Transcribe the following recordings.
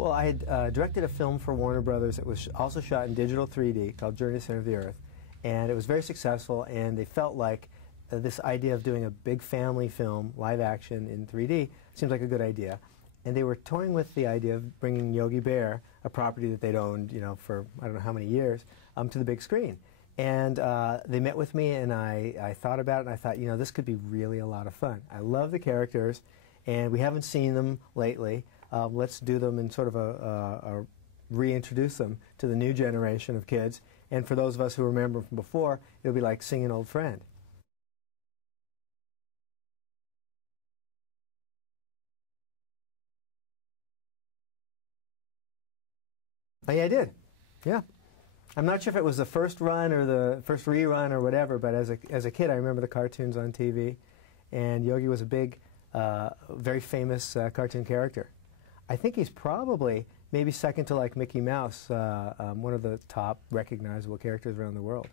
Well, I had directed a film for Warner Brothers that was also shot in digital 3D called Journey to the Center of the Earth, and it was very successful, and they felt like this idea of doing a big family film, live action in 3D, seemed like a good idea. And they were toying with the idea of bringing Yogi Bear, a property that they'd owned, you know, for I don't know how many years, to the big screen. And they met with me, and I thought about it, and I thought, you know, this could be really a lot of fun. I love the characters, and we haven't seen them lately. Let's do them and sort of reintroduce them to the new generation of kids. And for those of us who remember from before, it'll be like seeing an old friend. Oh, yeah, I did. Yeah. I'm not sure if it was the first run or the first rerun or whatever, but as a kid, I remember the cartoons on TV, and Yogi was a big, very famous cartoon character. I think he's probably maybe second to like Mickey Mouse, one of the top recognizable characters around the world.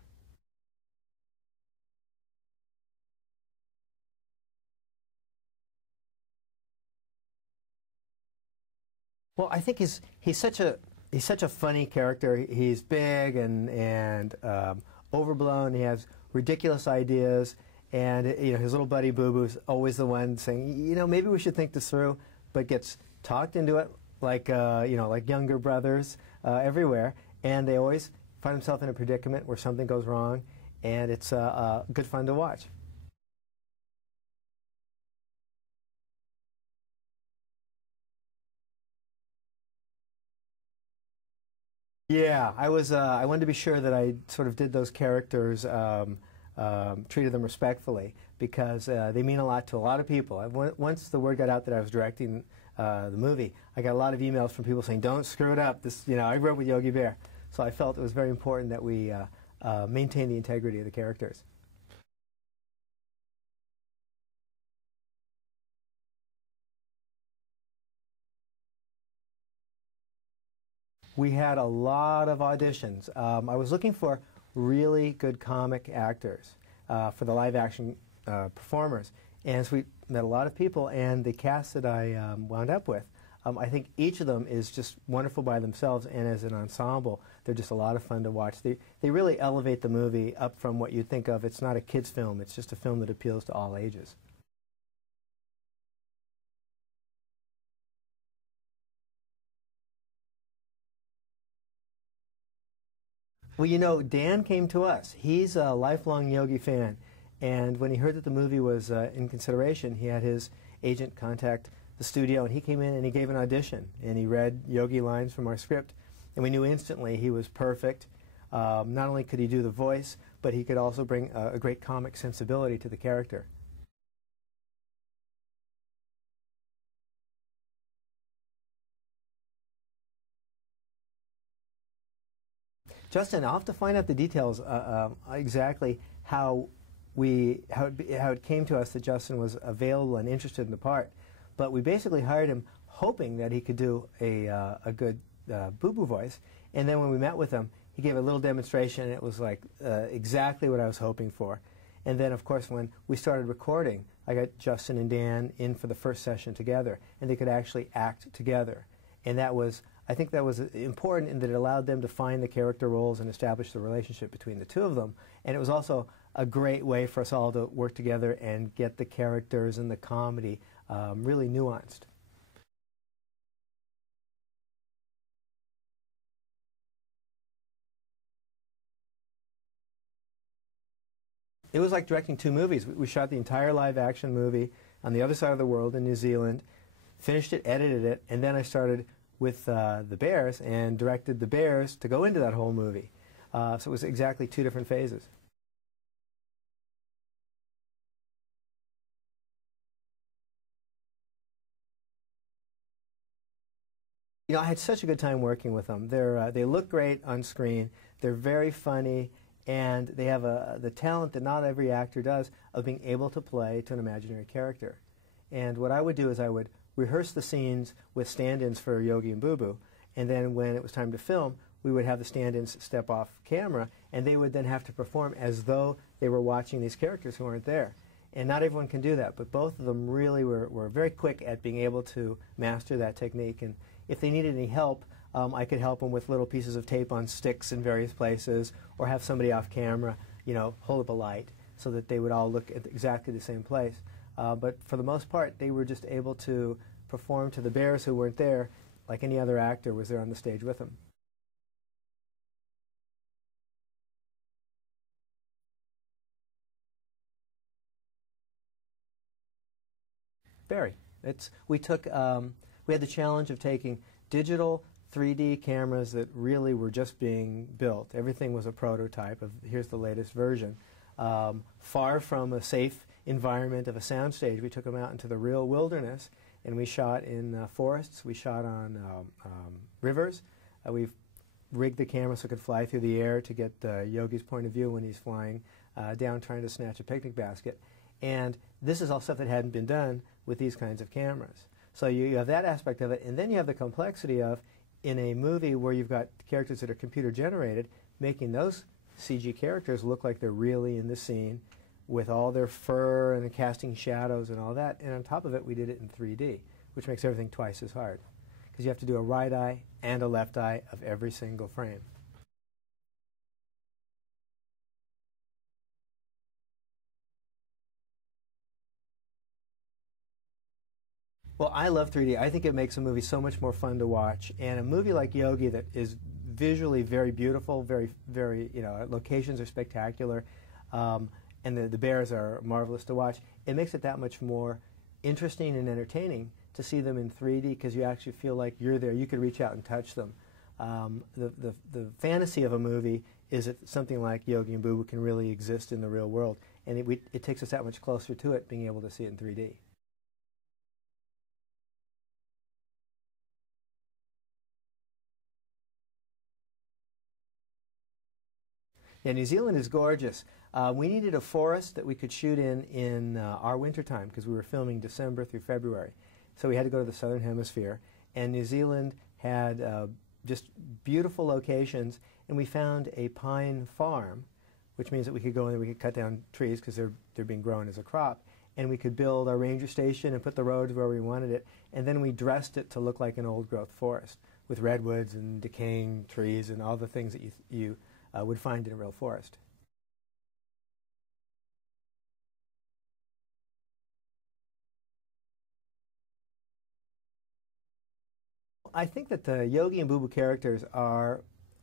Well, I think he's such a funny character. He's big and overblown. He has ridiculous ideas, and you know his little buddy Boo Boo's always the one saying, you know, maybe we should think this through, but gets talked into it like you know, like younger brothers everywhere, and they always find themselves in a predicament where something goes wrong, and it's good fun to watch. Yeah, I wanted to be sure that I sort of did those characters, treated them respectfully, because they mean a lot to a lot of people. Once the word got out that I was directing the movie, I got a lot of emails from people saying, "Don't screw it up. This, you know, I grew up with Yogi Bear," so I felt it was very important that we maintain the integrity of the characters. We had a lot of auditions. I was looking for really good comic actors for the live action performers. And so we met a lot of people, and the cast that I wound up with, I think each of them is just wonderful by themselves, and as an ensemble, they're just a lot of fun to watch. They really elevate the movie up from what you'd think of. It's not a kid's film, it's just a film that appeals to all ages. Well, you know, Dan came to us. He's a lifelong Yogi fan, and when he heard that the movie was in consideration, he had his agent contact the studio, and he came in and he gave an audition, and he read Yogi lines from our script, and we knew instantly he was perfect. Not only could he do the voice, but he could also bring a great comic sensibility to the character. Justin, I'll have to find out the details exactly how it came to us that Justin was available and interested in the part. But we basically hired him hoping that he could do a good Boo Boo voice. And then when we met with him, he gave a little demonstration, and it was like exactly what I was hoping for. And then, of course, when we started recording, I got Justin and Dan in for the first session together, and they could actually act together. And that was, I think that was important in that it allowed them to find the character roles and establish the relationship between the two of them. And it was also a great way for us all to work together and get the characters and the comedy really nuanced. It was like directing two movies. We shot the entire live-action movie on the other side of the world in New Zealand, finished it, edited it, and then I started with the Bears and directed the Bears to go into that whole movie. So it was exactly two different phases. You know, I had such a good time working with them. They look great on screen. They're very funny, and they have the talent that not every actor does of being able to play to an imaginary character. And what I would do is I would rehearse the scenes with stand-ins for Yogi and Boo Boo, and then when it was time to film, we would have the stand-ins step off camera, and they would then have to perform as though they were watching these characters who aren't there. And not everyone can do that, but both of them really were very quick at being able to master that technique. And if they needed any help, I could help them with little pieces of tape on sticks in various places, or have somebody off camera, hold up a light so that they would all look at exactly the same place. But for the most part, they were just able to perform to the bears who weren't there like any other actor was there on the stage with them. Very. We had the challenge of taking digital 3D cameras that really were just being built. Everything was a prototype of here's the latest version. Far from a safe environment of a soundstage, we took them out into the real wilderness, and we shot in forests. We shot on rivers. We've rigged the camera so it could fly through the air to get Yogi's point of view when he's flying down trying to snatch a picnic basket. And this is all stuff that hadn't been done with these kinds of cameras. So you have that aspect of it, and then you have the complexity of, in a movie where you've got characters that are computer generated, making those CG characters look like they're really in the scene with all their fur and the casting shadows and all that. And on top of it, we did it in 3D, which makes everything twice as hard, because you have to do a right eye and a left eye of every single frame. Well, I love 3D. I think it makes a movie so much more fun to watch. And a movie like Yogi that is visually very beautiful, very, locations are spectacular, and the bears are marvelous to watch. It makes it that much more interesting and entertaining to see them in 3D, because you actually feel like you're there. You could reach out and touch them. The fantasy of a movie is that something like Yogi and Boo Boo can really exist in the real world, and it takes us that much closer to it, being able to see it in 3D. Yeah, New Zealand is gorgeous. We needed a forest that we could shoot in our wintertime, because we were filming December through February. So we had to go to the southern hemisphere. And New Zealand had just beautiful locations, and we found a pine farm, which means that we could go in and we could cut down trees because they're being grown as a crop. And we could build our ranger station and put the roads where we wanted it. And then we dressed it to look like an old-growth forest with redwoods and decaying trees and all the things that you would find in a real forest. I think that the Yogi and Boo Boo characters are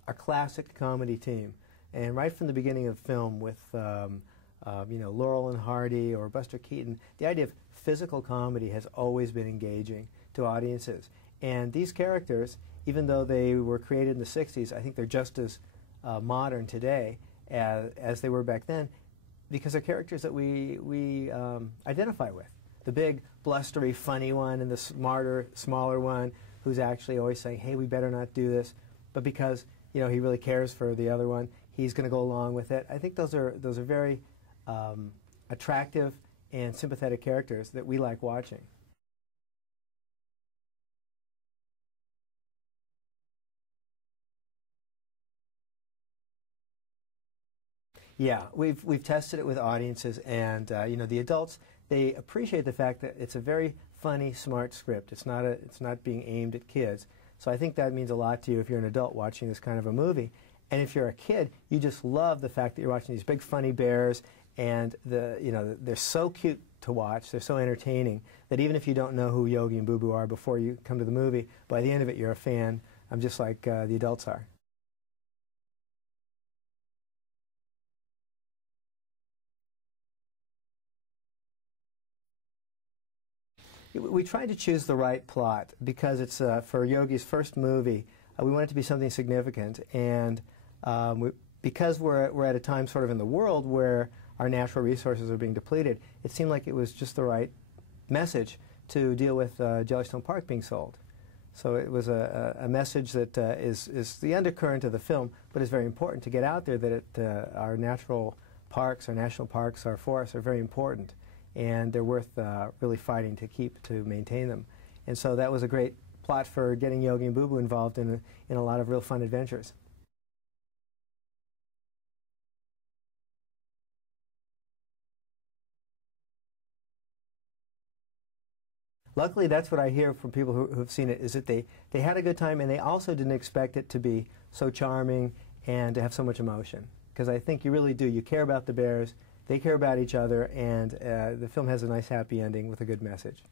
a classic comedy team, and right from the beginning of film with Laurel and Hardy or Buster Keaton, the idea of physical comedy has always been engaging to audiences. And these characters, even though they were created in the 60s, I think they're just as modern today as they were back then, because they're characters that we identify with. The big, blustery, funny one, and the smarter, smaller one who's actually always saying, hey, we better not do this. But because he really cares for the other one, he's going to go along with it. I think those are very attractive and sympathetic characters that we like watching. Yeah, we've tested it with audiences, and the adults, they appreciate the fact that it's a very funny, smart script. It's not being aimed at kids. So I think that means a lot to you if you're an adult watching this kind of a movie. And if you're a kid, you just love the fact that you're watching these big funny bears, and they're so cute to watch. They're so entertaining that even if you don't know who Yogi and Boo Boo are before you come to the movie, by the end of it you're a fan, just like the adults are. We tried to choose the right plot because it's for Yogi's first movie. We wanted it to be something significant, and because we're at a time sort of in the world where our natural resources are being depleted, it seemed like it was just the right message to deal with Jellystone Park being sold. So it was a message that is the undercurrent of the film, but is very important to get out there, that our natural parks, our national parks, our forests are very important, and they're worth really fighting to maintain them. And so that was a great plot for getting Yogi and Boo Boo involved in a lot of real fun adventures. luckily, that's what I hear from people who've seen it, is that they had a good time, and they also didn't expect it to be so charming and to have so much emotion. Because I think you really do. You care about the bears, they care about each other, and the film has a nice happy ending with a good message.